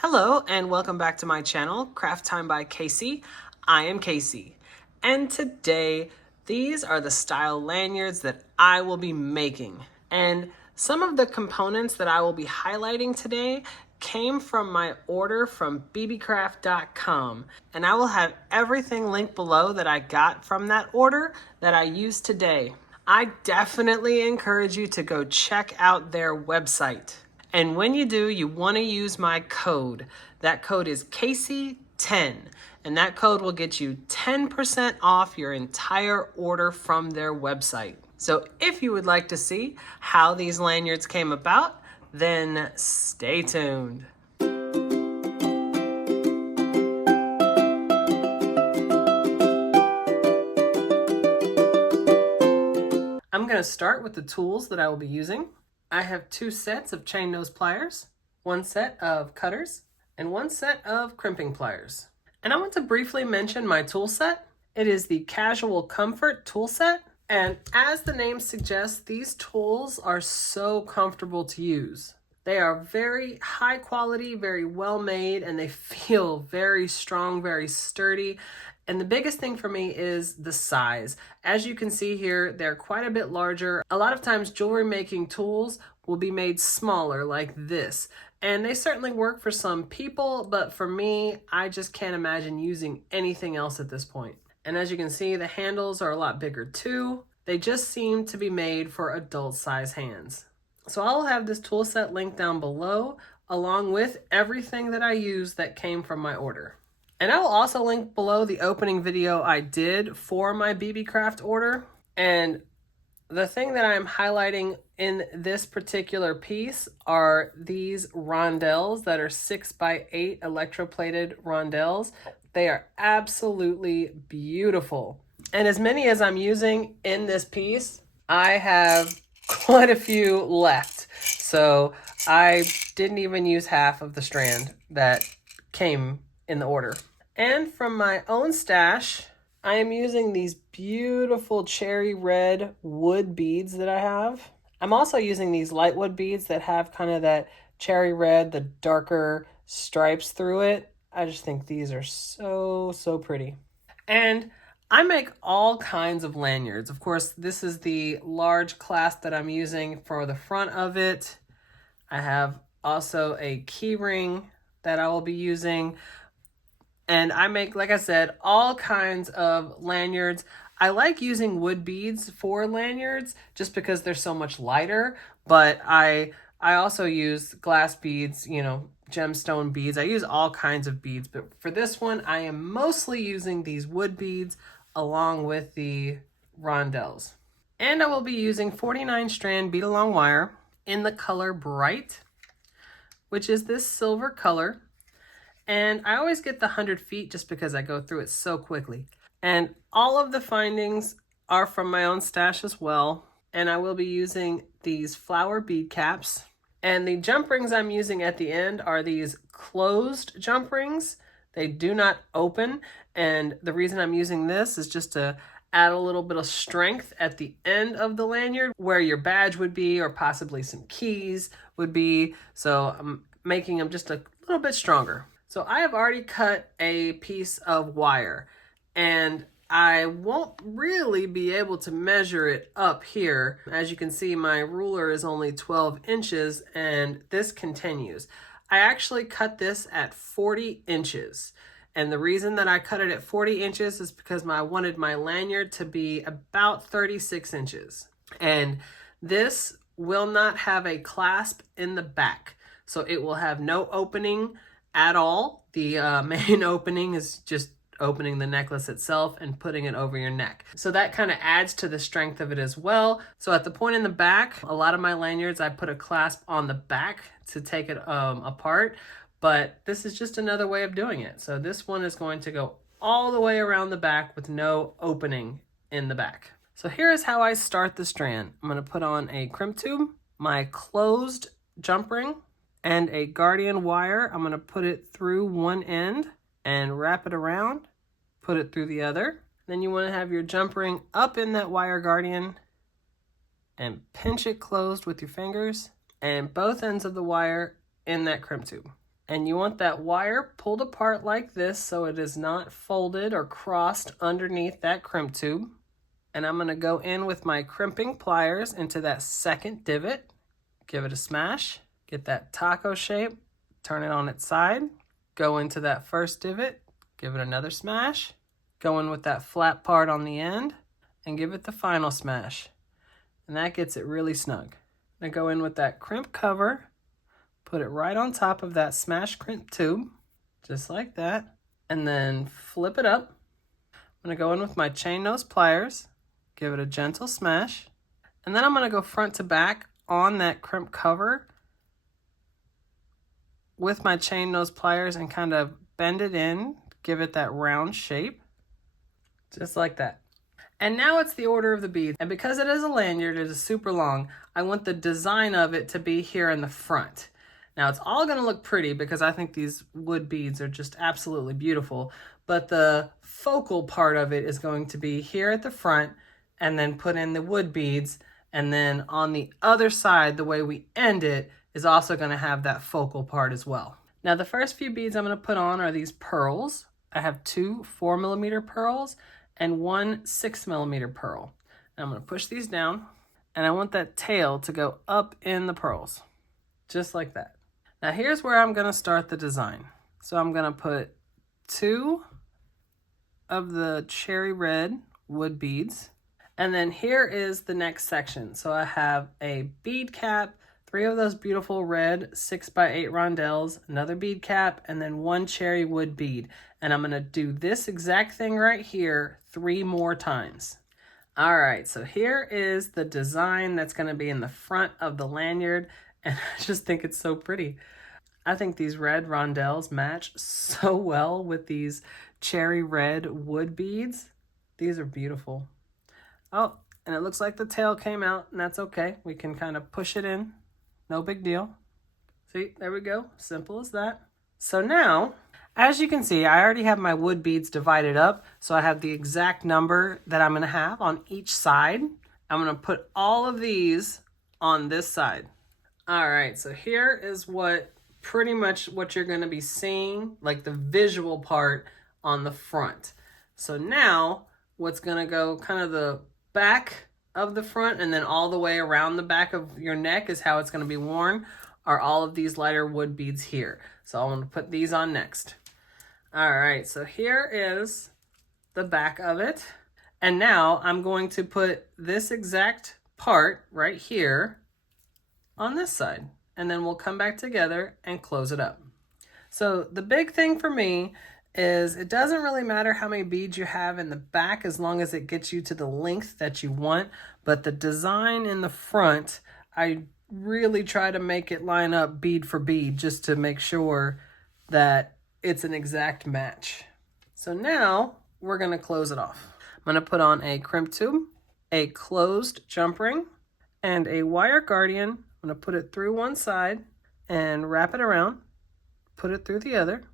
Hello and welcome back to my channel, Craft Time by Casey. I am Casey, and today these are the style lanyards that I will be making. And some of the components that I will be highlighting today came from my order from Beebeecraft.com, and I will have everything linked below that I got from that order that I use today. I definitely encourage you to go check out their website. And when you do, you want to use my code. That code is Casey10, and that code will get you 10% off your entire order from their website. So if you would like to see how these lanyards came about, then stay tuned. I'm going to start with the tools that I will be using. I have 2 sets of chain nose pliers, 1 set of cutters, and 1 set of crimping pliers. And I want to briefly mention my tool set. It is the Casual Comfort tool set. And as the name suggests, these tools are so comfortable to use. They are very high quality, very well made, and they feel very strong, very sturdy. And the biggest thing for me is the size. As you can see here, they're quite a bit larger. A lot of times jewelry making tools will be made smaller like this. And they certainly work for some people, but for me, I just can't imagine using anything else at this point. And as you can see, the handles are a lot bigger too. They just seem to be made for adult size hands. So I'll have this tool set linked down below, along with everything that I use that came from my order. And I will also link below the opening video I did for my Beebeecraft order. And the thing that I'm highlighting in this particular piece are these rondelles that are 6x8 electroplated rondelles. They are absolutely beautiful. And as many as I'm using in this piece, I have quite a few left. So I didn't even use half of the strand that came in the order. And from my own stash, I am using these beautiful cherry red wood beads that I have. I'm also using these light wood beads that have kind of that cherry red, the darker stripes through it. I just think these are so pretty. And I make all kinds of lanyards. Of course, this is the large clasp that I'm using for the front of it. I have also a key ring that I will be using. And I make, like I said, all kinds of lanyards. I like using wood beads for lanyards just because they're so much lighter, but I also use glass beads, you know, gemstone beads. I use all kinds of beads, but for this one, I am mostly using these wood beads along with the rondelles. And I will be using 49 strand bead along wire in the color Bright, which is this silver color. And I always get the 100 feet just because I go through it so quickly. And all of the findings are from my own stash as well. And I will be using these flower bead caps. And the jump rings I'm using at the end are these closed jump rings. They do not open. And the reason I'm using this is just to add a little bit of strength at the end of the lanyard where your badge would be, or possibly some keys would be. So I'm making them just a little bit stronger. So I have already cut a piece of wire, and I won't really be able to measure it up here. As you can see, my ruler is only 12 inches and this continues. I actually cut this at 40 inches. And the reason that I cut it at 40 inches is because I wanted my lanyard to be about 36 inches. And this will not have a clasp in the back. So it will have no opening at all. The main opening is just opening the necklace itself and putting it over your neck. So that kind of adds to the strength of it as well. So at the point in the back, a lot of my lanyards, I put a clasp on the back to take it apart, but this is just another way of doing it. So this one is going to go all the way around the back with no opening in the back. So here is how I start the strand. I'm going to put on a crimp tube, my closed jump ring, and a guardian wire. I'm going to put it through one end and wrap it around, put it through the other. Then you want to have your jump ring up in that wire guardian and pinch it closed with your fingers, and both ends of the wire in that crimp tube. And you want that wire pulled apart like this so it is not folded or crossed underneath that crimp tube. And I'm going to go in with my crimping pliers into that second divot. Give it a smash. Get that taco shape. Turn it on its side. Go into that first divot. Give it another smash. Go in with that flat part on the end. And give it the final smash. And that gets it really snug. Now go in with that crimp cover. Put it right on top of that smash crimp tube. Just like that. And then flip it up. I'm going to go in with my chain nose pliers. Give it a gentle smash. And then I'm going to go front to back on that crimp cover with my chain nose pliers and kind of bend it in, give it that round shape, just like that. And now it's the order of the beads. And because it is a lanyard, it is super long, I want the design of it to be here in the front. Now it's all going to look pretty because I think these wood beads are just absolutely beautiful, but the focal part of it is going to be here at the front, and then put in the wood beads, and then on the other side, the way we end it is also going to have that focal part as well. Now the first few beads I'm going to put on are these pearls. I have 2 4mm pearls and 1 6mm pearl. And I'm going to push these down, and I want that tail to go up in the pearls, just like that. Now here's where I'm going to start the design. So I'm going to put 2 of the cherry red wood beads. And then here is the next section. So I have a bead cap, 3 of those beautiful red 6x8 rondelles, another bead cap, and then 1 cherry wood bead. And I'm going to do this exact thing right here 3 more times. All right, so here is the design that's going to be in the front of the lanyard. And I just think it's so pretty. I think these red rondelles match so well with these cherry red wood beads. These are beautiful. Oh, and it looks like the tail came out, and that's okay. We can kind of push it in. No big deal. See, there we go. Simple as that. So now, as you can see, I already have my wood beads divided up. So I have the exact number that I'm going to have on each side. I'm going to put all of these on this side. All right, so here is pretty much what you're going to be seeing, like the visual part on the front. So now, what's going to go kind of the back of the front and then all the way around the back of your neck is how it's going to be worn, are all of these lighter wood beads here. So I'm going to put these on next. All right, so here is the back of it. And now I'm going to put this exact part right here on this side. And then we'll come back together and close it up. So the big thing for me is it doesn't really matter how many beads you have in the back as long as it gets you to the length that you want. But the design in the front, I really try to make it line up bead for bead just to make sure that it's an exact match. So now we're going to close it off. I'm going to put on a crimp tube, a closed jump ring, and a wire guardian. I'm going to put it through one side and wrap it around, put it through the other,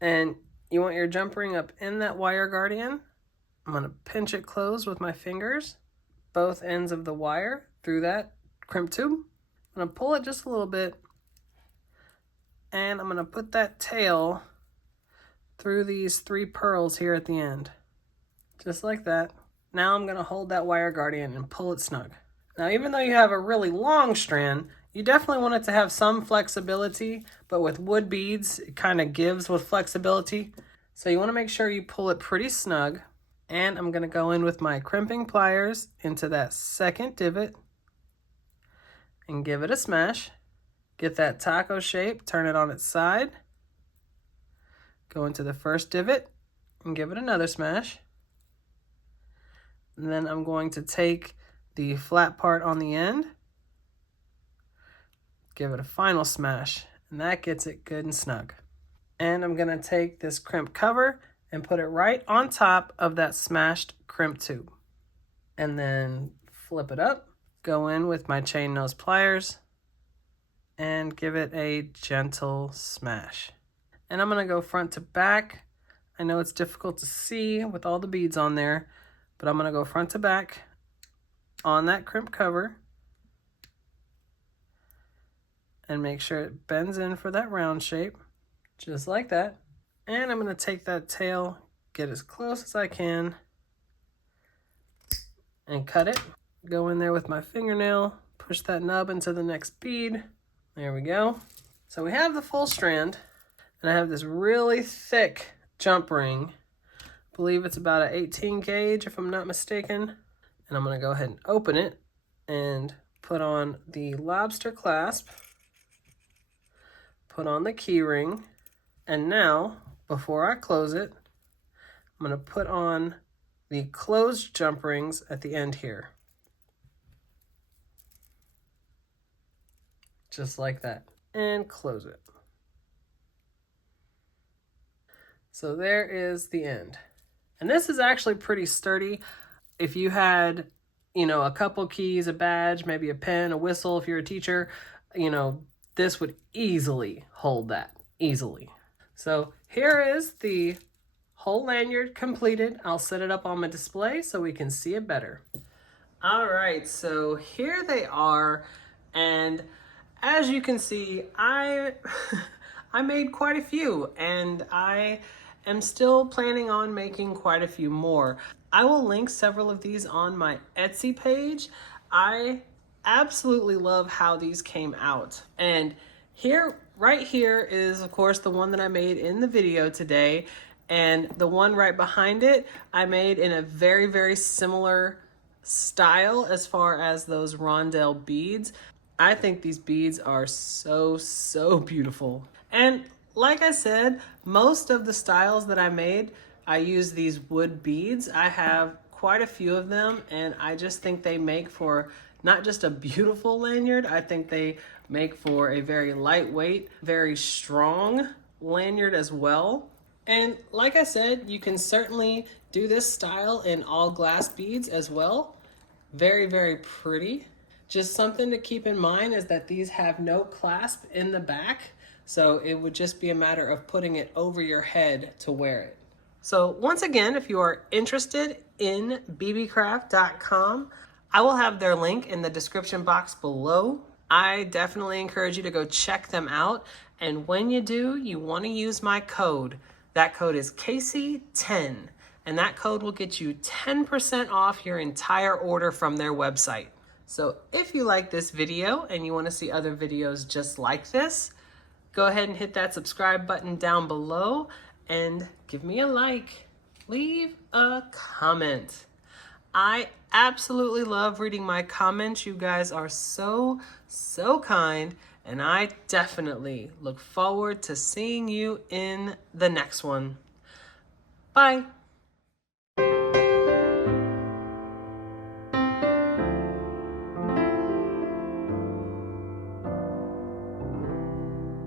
and you want your jump ring up in that wire guardian. I'm going to pinch it closed with my fingers, both ends of the wire through that crimp tube. I'm going to pull it just a little bit, and I'm going to put that tail through these 3 pearls here at the end, just like that. Now I'm going to hold that wire guardian and pull it snug. Now, even though you have a really long strand, you definitely want it to have some flexibility, but with wood beads, it kind of gives with flexibility. So you want to make sure you pull it pretty snug. And I'm going to go in with my crimping pliers into that second divot and give it a smash. Get that taco shape, turn it on its side. Go into the first divot and give it another smash. And then I'm going to take the flat part on the end, give it a final smash, and that gets it good and snug. And I'm going to take this crimp cover and put it right on top of that smashed crimp tube. And then flip it up, go in with my chain nose pliers, and give it a gentle smash. And I'm going to go front to back. I know it's difficult to see with all the beads on there, but I'm going to go front to back on that crimp cover and make sure it bends in for that round shape. just like that. And I'm going to take that tail, get as close as I can, and cut it. Go in there with my fingernail, push that nub into the next bead. There we go. So we have the full strand, and I have this really thick jump ring. I believe it's about an 18 gauge if I'm not mistaken. And I'm going to go ahead and open it and put on the lobster clasp, put on the key ring, and now, before I close it, I'm going to put on the closed jump rings at the end here. Just like that. And close it. So there is the end. And this is actually pretty sturdy. If you had, a couple keys, a badge, maybe a pen, a whistle, if you're a teacher, this would easily hold that, easily. So here is the whole lanyard completed. I'll set it up on my display so we can see it better. All right, so here they are. And as you can see, I made quite a few, and I am still planning on making quite a few more. I will link several of these on my Etsy page. I absolutely love how these came out. And right here is, of course, the one that I made in the video today. And the one right behind it, I made in a very, very similar style as far as those rondelle beads. I think these beads are so, so beautiful. And like I said, most of the styles that I made, I use these wood beads. I have quite a few of them, and I just think they make for not just a beautiful lanyard, I think they make for a very lightweight, very strong lanyard as well. And like I said, you can certainly do this style in all glass beads as well. Very, very pretty. Just something to keep in mind is that these have no clasp in the back, so it would just be a matter of putting it over your head to wear it. So once again, if you are interested in Beebeecraft.com, I will have their link in the description box below. I definitely encourage you to go check them out, and when you do, you want to use my code. That code is Casey10, and that code will get you 10% off your entire order from their website. So if you like this video and you want to see other videos just like this, go ahead and hit that subscribe button down below and give me a like. Leave a comment. I absolutely love reading my comments. You guys are so, so kind, and I definitely look forward to seeing you in the next one. Bye.